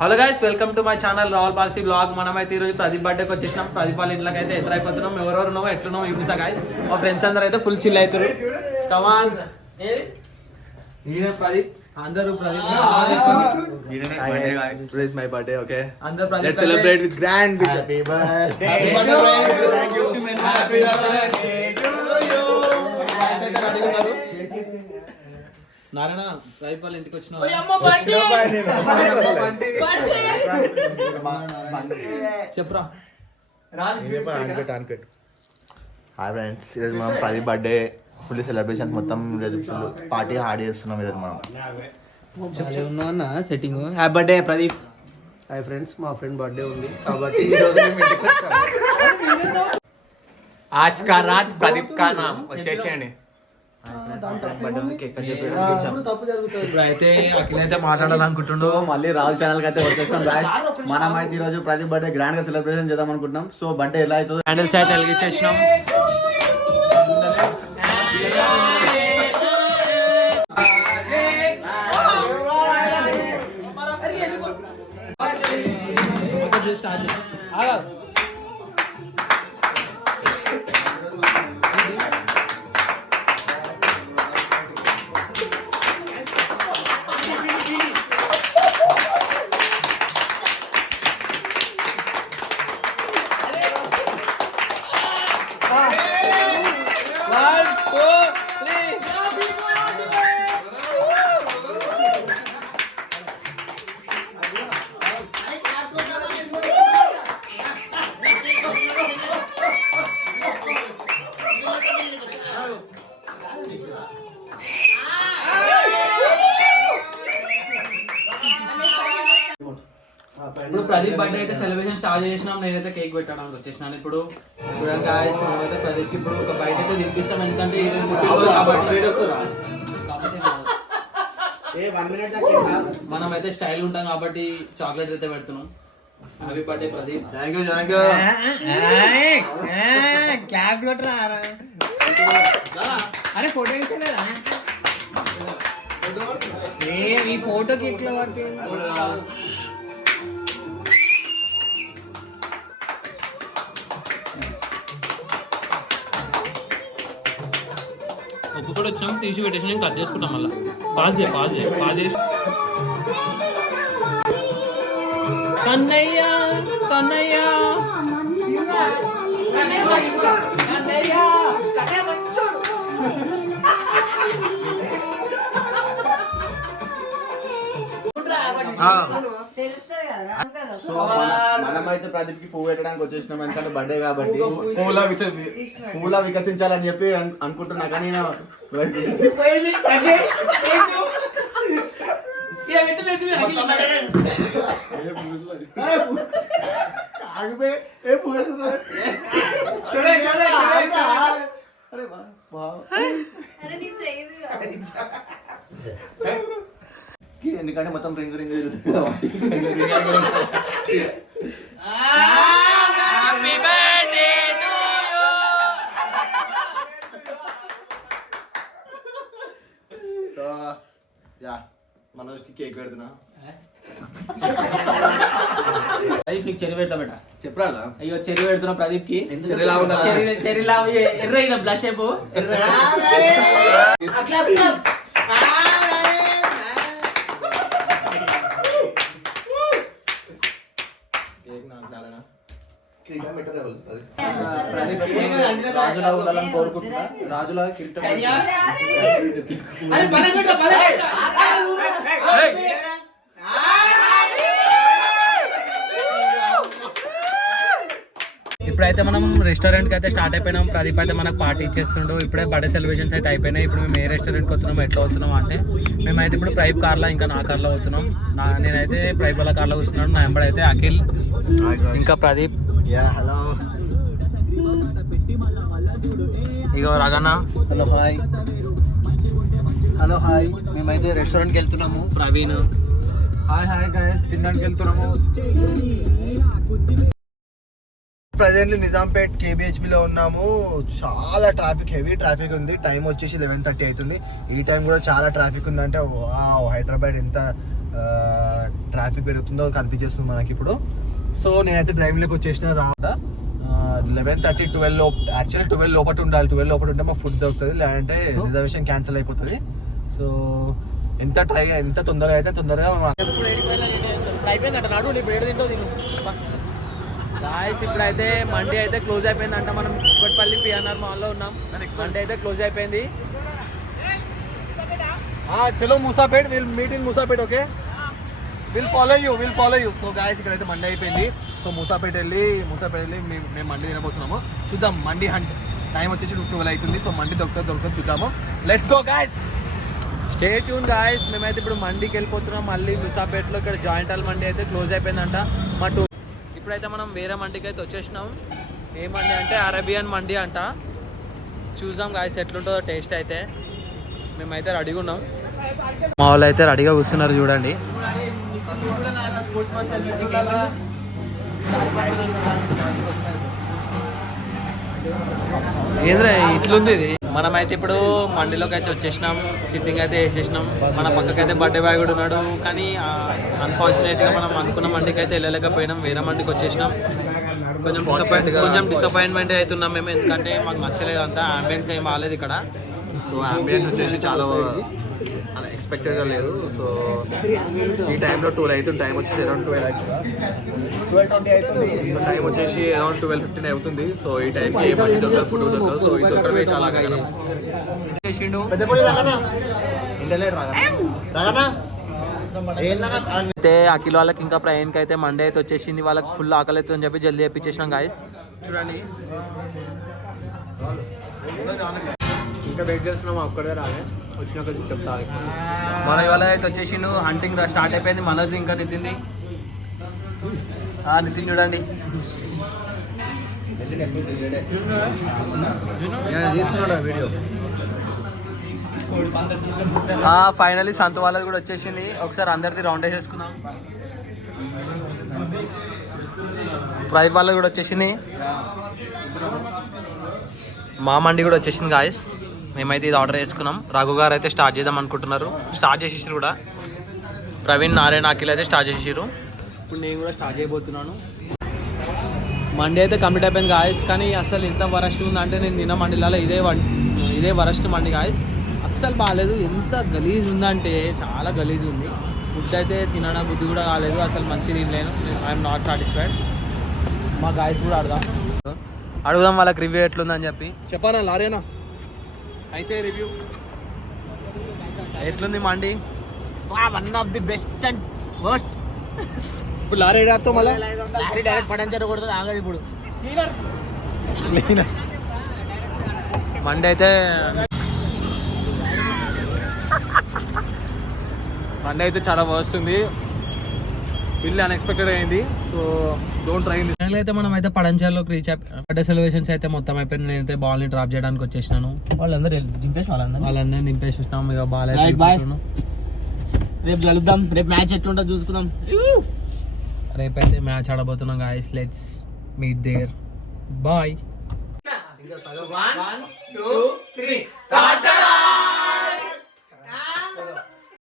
Hello guys, welcome to my channel Rahul Parsi blog. మనమైతే ఈరోజు ప్రదీప్ బర్త్డేకి వచ్చేసినాం. ప్రదీప్ వాళ్ళ ఇంట్లోకి అయితే ఎంటర్ అయిపోతున్నాం. ఎవరెవరు ఉన్నామో ఎట్లున్నామో చూపిస్తా గైస్. మా ఫ్రెండ్స్ అందరూ అయితే ఫుల్ చిల్ అవుతారు. కమాన్ ప్రదీప్ అందరూ ప్రదీప్ my birthday, okay? అందరూ Pradeep Let's celebrate with grand happy birthday. Happy birthday to you. Narayana Pradeep వాళ్ళ ఇంటికి వచ్చిన చెప్పురా. హాయ్ ఫ్రెండ్స్, ఈరోజు మనం ప్రదీప్ బర్త్డే ఫుల్ సెలబ్రేషన్ మొత్తం ఈరోజు ఫుల్ పార్టీ హార్డ్ చేస్తున్నాం ఈరోజు మనం. ఉన్నా setting. Happy birthday Pradeep. Hi friends, మా ఫ్రెండ్ బర్త్డే ఉంది కాబట్టి ఈరోజు మేము ఇంటికి వచ్చాము. आज का रात प्रदीप का नाम వచ్చేసేయండి. తప్పు జరుగుతుంది. ఇప్పుడు అయితే అఖిల్ అయితే మాట్లాడాలనుకుంటుండో. మళ్ళీ రాహుల్ ఛానల్ కి అయితే వచ్చేసాం గాయ్స్. మనం అయితే ఈరోజు ప్రదీప్ బర్త్డే గ్రాండ్ గా సెలబ్రేషన్ చేద్దాం అనుకుంటున్నాం. సో బర్త్డే ఎలా అవుతుందో హ్యాండిల్స్ అయితే వెలిగించేసినాం. ఇప్పుడు ప్రదీప్ బర్త్డే అయితే సెలబ్రేషన్ స్టార్ట్ చేసినాం. నేనైతే కేక్ పెట్టడానికి వచ్చేసినాను. ఇప్పుడు చూడండి గాయ్స్, మనమైతే ప్రదీప్కి ఇప్పుడు ఒక బయట అయితే తినిపిస్తాం. ఎందుకంటే మనమైతే స్టైల్ ఉంటాం కాబట్టి చాక్లెట్ అయితే పెడుతున్నాం. Happy birthday Pradeep. Thank you. Class కొట్టరా. అరే ఫోటో తీసుకోలేదా? ఈ ఫోటోకి ఎట్లా పడుతుంది? ఉప్పు కూడా వచ్చినాం, తీసి పెట్టేసి నేను కట్ చేసుకుంటాం. మళ్ళీ పాజ్ చేసి కన్నయ్య కన్నయ్య సో మనమైతే ప్రదీప్ కి పువ్వు పెట్టడానికి వచ్చేసినాం. ఎందుకంటే బర్త్డే కాబట్టి పూల వికసించాలని చెప్పి అనుకుంటున్నా. కానీ ఎందుకంటే మొత్తం రింగ్ సో యా మనోజ్కి కేక్ పెడుతున్నా. ప్రదీప్ నీకు చెరి పెడతా బేట. చెప్పరా? అయ్యో చెరి పెడుతున్నా ప్రదీప్ కి. చెరిలా ఎర్ర బ్లష్ అయిపో. రాజులా ఉండాలని కోరుకుంటున్నా. రాజులా కిరీటం. ఇప్పుడైతే మనం రెస్టారెంట్కి అయితే స్టార్ట్ అయిపోయినాం. ప్రదీప్ అయితే మనకు పార్టీ ఇచ్చేస్తుండు. ఇప్పుడే బర్త్డే సెలబ్రేషన్స్ అయితే అయిపోయినాయి. ఇప్పుడు మేము ఏ రెస్టారెంట్కి వస్తున్నాం, ఎట్లా అవుతున్నాం అంటే మేమైతే ఇప్పుడు ప్రైప్ కార్లో, ఇంకా నా కార్లో అవుతున్నాం. నేనైతే ప్రైప్ వాళ్ళ కార్లో వస్తున్నాను. నా వెంబడి అయితే అఖిల్, ఇంకా ప్రదీప్. హలో ఇగో రగన్న. హలో హాయ్, మేమైతే రెస్టారెంట్కి వెళ్తున్నాము. ప్రవీణ్. హాయ్ గైస్, తినడానికి వెళ్తున్నాము. ప్రజెంట్లీ నిజాంపేట్ కేబిహెచ్బిలో ఉన్నాము. చాలా ట్రాఫిక్, హెవీ ట్రాఫిక్ ఉంది. టైం వచ్చేసి 11:30 అవుతుంది. ఈ టైం కూడా చాలా ట్రాఫిక్ ఉంది. అంటే హైదరాబాద్ ఎంత ట్రాఫిక్ పెరుగుతుందో కనిపించేస్తుంది మనకి ఇప్పుడు. సో నేనైతే డ్రైవింగ్లోకి వచ్చేసిన రాదా 11:30 12 లోపు, యాక్చువల్లీ 12 లోపల ఉండాలి. 12 లోపల ఉంటే మా ఫుడ్ దొరుకుతుంది, లేదంటే రిజర్వేషన్ క్యాన్సిల్ అయిపోతుంది. సో ఎంత తొందరగా అయితే తొందరగా అయిపోయిందంట నాడు ఇప్పుడు ఏడు తింటావు తిను గాయస్. ఇప్పుడైతే మండి అయితే క్లోజ్ అయిపోయిందంట. మనం కుక్కట్పల్లి పిఎన్ఆర్ మాల్లో ఉన్నాం. మండి అయితే క్లోజ్ అయిపోయింది. చలో Moosapet, will meet in Moosapet. Okay, will follow you. So guys ఇక్కడైతే మండి అయిపోయింది. సో మూసాపేట్ వెళ్ళి మేము మండి తినబోతున్నాము. చూద్దాం మండి హంట్. టైం వచ్చేసి 12 అవుతుంది. సో మండి దొరుకుతుంది చూద్దాము. Let's go guys. Stay tune guys. మేమైతే ఇప్పుడు మండికి వెళ్ళిపోతున్నాం. మళ్ళీ ముసాపేట్లో ఇక్కడ జాయింట్ హాల్ మండి అయితే క్లోజ్ అయిపోయిందంట. మా ఇప్పుడైతే మనం వేరే మండికి అయితే వచ్చేసినాం. ఏ మండి అంటే అరేబియన్ మండి అంట. చూద్దాం గాయస్ ఎట్లుంటుందో టేస్ట్ అయితే. మేమైతే రెడీగా ఉన్నాం. మా వాళ్ళు అయితే రెడీగా కూర్చున్నారు చూడండి. ఏంద్రా ఇట్లుంది ఇది. మనమైతే ఇప్పుడు మండిలోకి అయితే వచ్చేసినాం. సిట్టింగ్ అయితే వేసేసినాం. మన పక్కకైతే బర్త్డే బాయ్ కూడా ఉన్నాడు. కానీ అన్ఫార్చునేట్గా మనం అనుకున్న మండికి అయితే వెళ్ళలేకపోయినాం. వేరే మండికి వచ్చేసినాం. కొంచెం డిసప్పాయింట్మెంట్ అవుతున్నాం మేము, ఎందుకంటే మాకు నచ్చలేదు అంతా. అంబియన్స్ ఏం బాగాలేదు ఇక్కడ. సో అంబియన్స్ వచ్చేసి చాలా ఎక్స్పెక్టెడ్గా లేదు. సో ఈ టైంలో 12 అవుతుంది. టైం వచ్చేసి అరౌండ్ 12:20 అవుతుంది. టైం వచ్చేసి అరౌండ్ 12:15 అవుతుంది. సో ఈ టైంకి ఏ మంది దొరకదు, ఫుడ్ దొరకదు. సో ఇది దొరకడమే చాలా కష్టం. అయితే అఖిల్ వాళ్ళకి ఇంకా ప్రయాణికి అయితే మండే అయితే వచ్చేసింది. వాళ్ళకి ఫుల్ ఆకలి అవుతుంది అని చెప్పి జల్దీ తెప్పించేసినాం గాయస్. చూడండి ఇంకా వెయిట్ చేస్తున్నాం, ఒక్కడే రాలే. వచ్చినాక చెప్తా. మన ఇవాళ అయితే వచ్చేసి హంటింగ్ స్టార్ట్ అయిపోయింది. మనోజ్ ఇంకా నితిన్ చూడండి. వీడియో ఫైనలీ సంత వాళ్ళది కూడా వచ్చేసింది. ఒకసారి అందరిది రౌండ్ వేసేసుకున్నాం. ప్రైజ్ వాళ్ళది కూడా వచ్చేసింది. మా మండి కూడా వచ్చేసింది గాయస్. మేమైతే ఇది ఆర్డర్ చేసుకున్నాం. రఘు గారు అయితే స్టార్ట్ చేద్దాం అనుకుంటున్నారు. స్టార్ట్ చేసేసారు కూడా. ప్రవీణ్, నారాయణ, అఖిల్ అయితే స్టార్ట్ చేసేసారు. ఇప్పుడు నేను కూడా స్టార్ట్ చేయబోతున్నాను. మండి అయితే కంప్లీట్ అయిపోయింది గాయస్. కానీ అసలు ఎంత వరస్ట్ ఉందంటే నేను తిన్న మండిలలో ఇదే వరస్ట్ మండి గాయస్. అస్సలు బాగాలేదు. ఎంత గలీజ్ ఉందంటే చాలా గలీజ్ ఉంది. ఫుడ్ అయితే తినడం బుద్ధి కూడా కాలేదు. అసలు మంచిది తినలేను. I'm not satisfied. మా గాయస్ కూడా అడుగుదాం వాళ్ళకి రివ్యూ ఎట్లుందని చెప్పి. చెప్పానా లారేనా అయితే రివ్యూ ఎట్లుంది మండి? One of the best and worst. ఇప్పుడు లారీ రాతో మళ్ళీ డైరెక్ట్ పడంచారు కొడుతుంది, ఆగదు ఇప్పుడు. మండి అయితే చాలా వర్స్ట్ ఉంది. పిల్లి అన్ఎక్స్పెక్టెడ్ అయింది. So don't try. అయితే మనం అయితే పడంచర్లోకి రీచ్ బర్త్డే సెలబ్రేషన్స్ అయితే మొత్తం అయిపోయింది. నేనైతే బాల్ని డ్రాప్ చేయడానికి వచ్చేసినాను. వాళ్ళందరినీ దింపేసేసినాం. ఇక బాల్ అయితే రేపు కలుద్దాం. రేపు మ్యాచ్ ఎట్లుంటో చూసుకుందాం. రేపైతే మ్యాచ్ ఆడబోతున్నాం guys. Let's meet there. Bye. 1 2 3